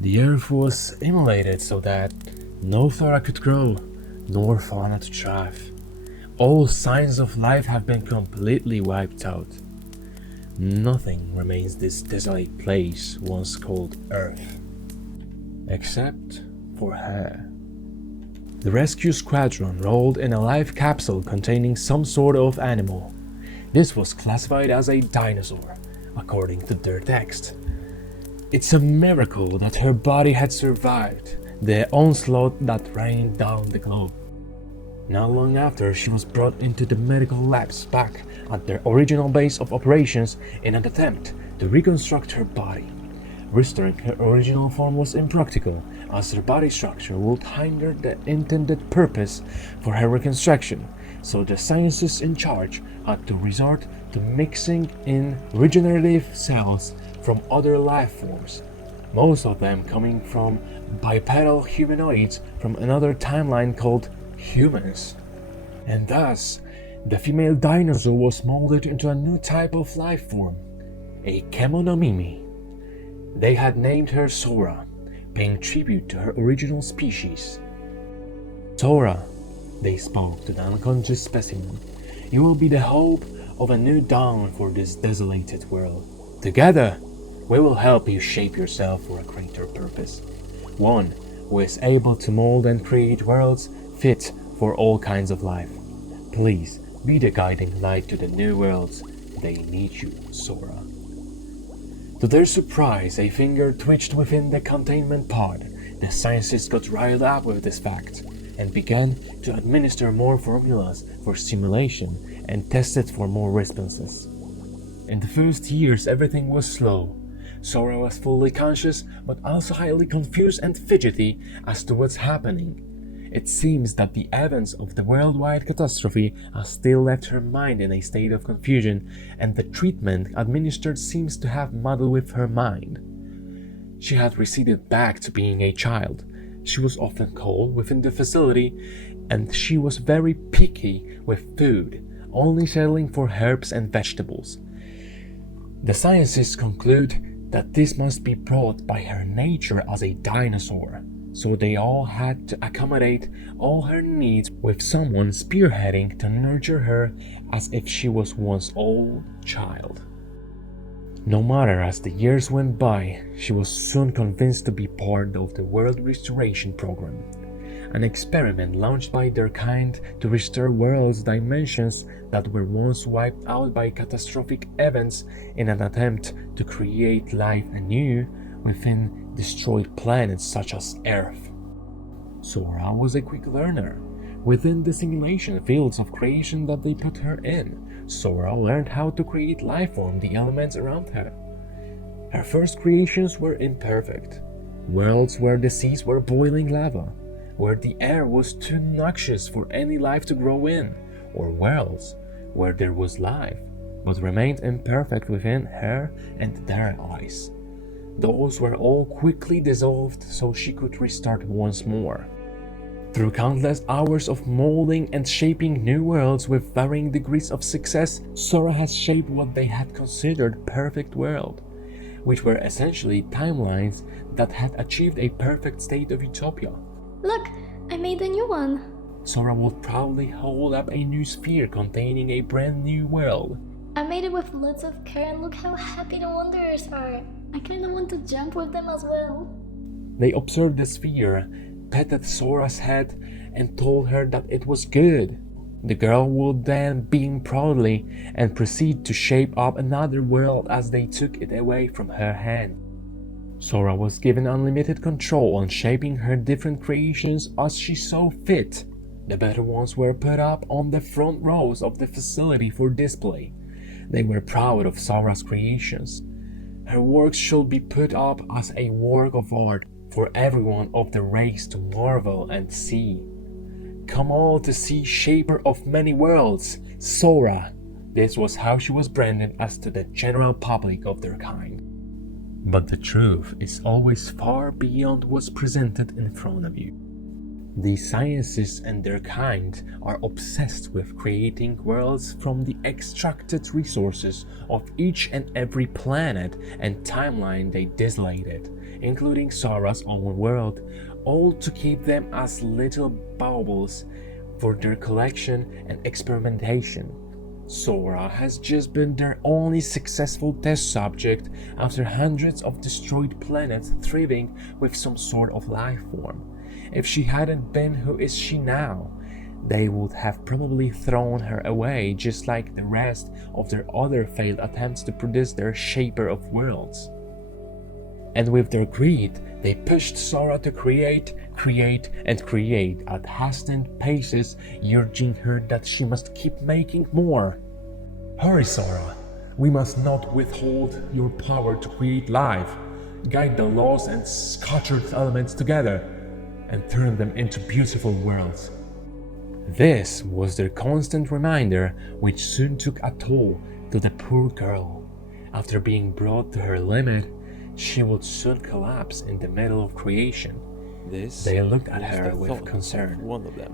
The earth was immolated so that no flora could grow, nor fauna to thrive. All signs of life have been completely wiped out. Nothing remains this desolate place once called Earth, except for her. The rescue squadron rolled in a life capsule containing some sort of animal. This was classified as a dinosaur, according to their text. It's a miracle that her body had survived the onslaught that rained down the globe. Not long after, she was brought into the medical labs back at their original base of operations in an attempt to reconstruct her body. Restoring her original form was impractical, as her body structure would hinder the intended purpose for her reconstruction, so the scientists in charge had to resort to mixing in regenerative cells from other life forms, most of them coming from bipedal humanoids from another timeline called humans. And thus, the female dinosaur was molded into a new type of life form, a kemonomimi. They had named her Saura, paying tribute to her original species. Saura, they spoke to the unconscious specimen, you will be the hope of a new dawn for this desolated world. Together, we will help you shape yourself for a greater purpose, one who is able to mold and create worlds fit for all kinds of life. Please be the guiding light to the new worlds. They need you, Saura. To their surprise, a finger twitched within the containment pod. The scientists got riled up with this fact and began to administer more formulas for simulation and tested for more responses. In the first years, everything was slow. Saura was fully conscious, but also highly confused and fidgety as to what's happening. It seems that the events of the worldwide catastrophe have still left her mind in a state of confusion, and the treatment administered seems to have muddled with her mind. She had receded back to being a child. She was often cold within the facility, and she was very picky with food, only settling for herbs and vegetables. The scientists conclude that this must be brought by her nature as a dinosaur, so they all had to accommodate all her needs with someone spearheading to nurture her as if she was one's old child. No matter as the years went by, she was soon convinced to be part of the World Restoration Program, an experiment launched by their kind to restore worlds' dimensions that were once wiped out by catastrophic events in an attempt to create life anew within destroyed planets such as Earth. Saura was a quick learner. Within the simulation fields of creation that they put her in, Saura learned how to create life from the elements around her. Her first creations were imperfect. Worlds where the seas were boiling lava, where the air was too noxious for any life to grow in, or worlds where there was life, but remained imperfect within her and their eyes. Those were all quickly dissolved so she could restart once more. Through countless hours of molding and shaping new worlds with varying degrees of success, Saura has shaped what they had considered perfect world, which were essentially timelines that had achieved a perfect state of utopia. Look, I made a new one. Saura would proudly hold up a new sphere containing a brand new world. I made it with lots of care and look how happy the wanderers are. I kinda want to jump with them as well. They observed the sphere, petted Saura's head, and told her that it was good. The girl would then beam proudly and proceed to shape up another world as they took it away from her hand. Saura was given unlimited control on shaping her different creations as she saw fit. The better ones were put up on the front rows of the facility for display. They were proud of Saura's creations. Her works should be put up as a work of art for everyone of the race to marvel and see. Come all to see shaper of many worlds, Saura. This was how she was branded as to the general public of their kind. But the truth is always far beyond what's presented in front of you. These scientists and their kind are obsessed with creating worlds from the extracted resources of each and every planet and timeline they desolated, including Saura's own world, all to keep them as little baubles for their collection and experimentation. Saura has just been their only successful test subject after hundreds of destroyed planets thriving with some sort of life form. If she hadn't been, who is she now? They would have probably thrown her away just like the rest of their other failed attempts to produce their shaper of worlds. And with their greed, they pushed Saura to create at hastened paces, urging her that she must keep making more. Hurry, Saura! We must not withhold your power to create life. Guide the laws and scattered elements together, and turn them into beautiful worlds. This was their constant reminder, which soon took a toll to the poor girl. After being brought to her limit, she would soon collapse in the middle of creation. They looked at her with concern,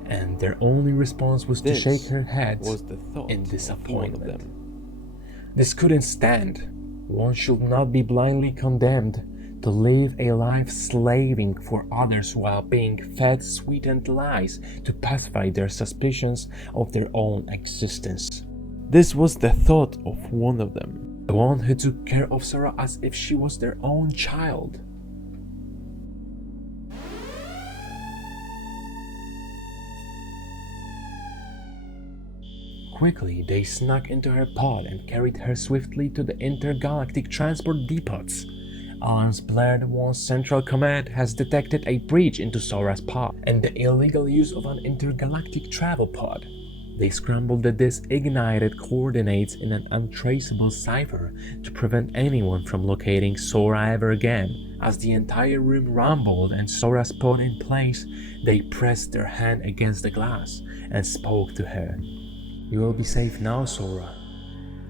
and their only response was to shake her heads in disappointment. This couldn't stand. One should not be blindly condemned to live a life slaving for others while being fed sweetened lies to pacify their suspicions of their own existence. This was the thought of one of them, the one who took care of Saura as if she was their own child. Quickly, they snuck into her pod and carried her swiftly to the intergalactic transport depots. Alarms blared once Central Command has detected a breach into Saura's pod and the illegal use of an intergalactic travel pod. They scrambled the disignited coordinates in an untraceable cipher to prevent anyone from locating Saura ever again. As the entire room rumbled and Saura's pod in place, they pressed their hand against the glass and spoke to her. "You will be safe now, Saura.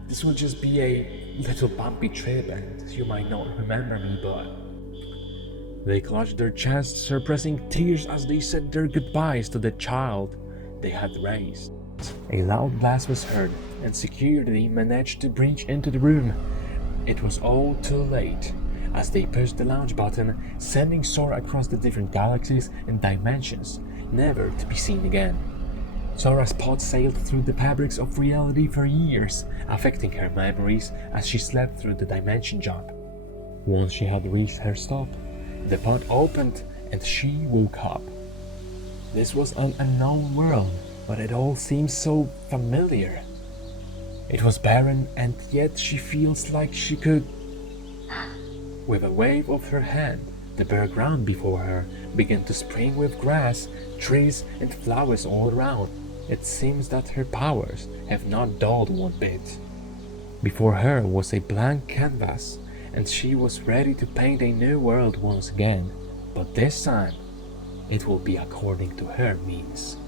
This will just be a little bumpy trip and you might not remember me, but..." They clutched their chests, suppressing tears as they said their goodbyes to the child they had raised. A loud blast was heard, and security managed to breach into the room. It was all too late, as they pushed the launch button, sending Saura across the different galaxies and dimensions, never to be seen again. Saura's pod sailed through the fabrics of reality for years, affecting her memories as she slept through the dimension jump. Once she had reached her stop, the pod opened and she woke up. This was an unknown world, but it all seemed so familiar. It was barren, and yet she feels like she could... With a wave of her hand, the bare ground before her began to spring with grass, trees, and flowers all around. It seems that her powers have not dulled one bit. Before her was a blank canvas, and she was ready to paint a new world once again. But this time, it will be according to her means.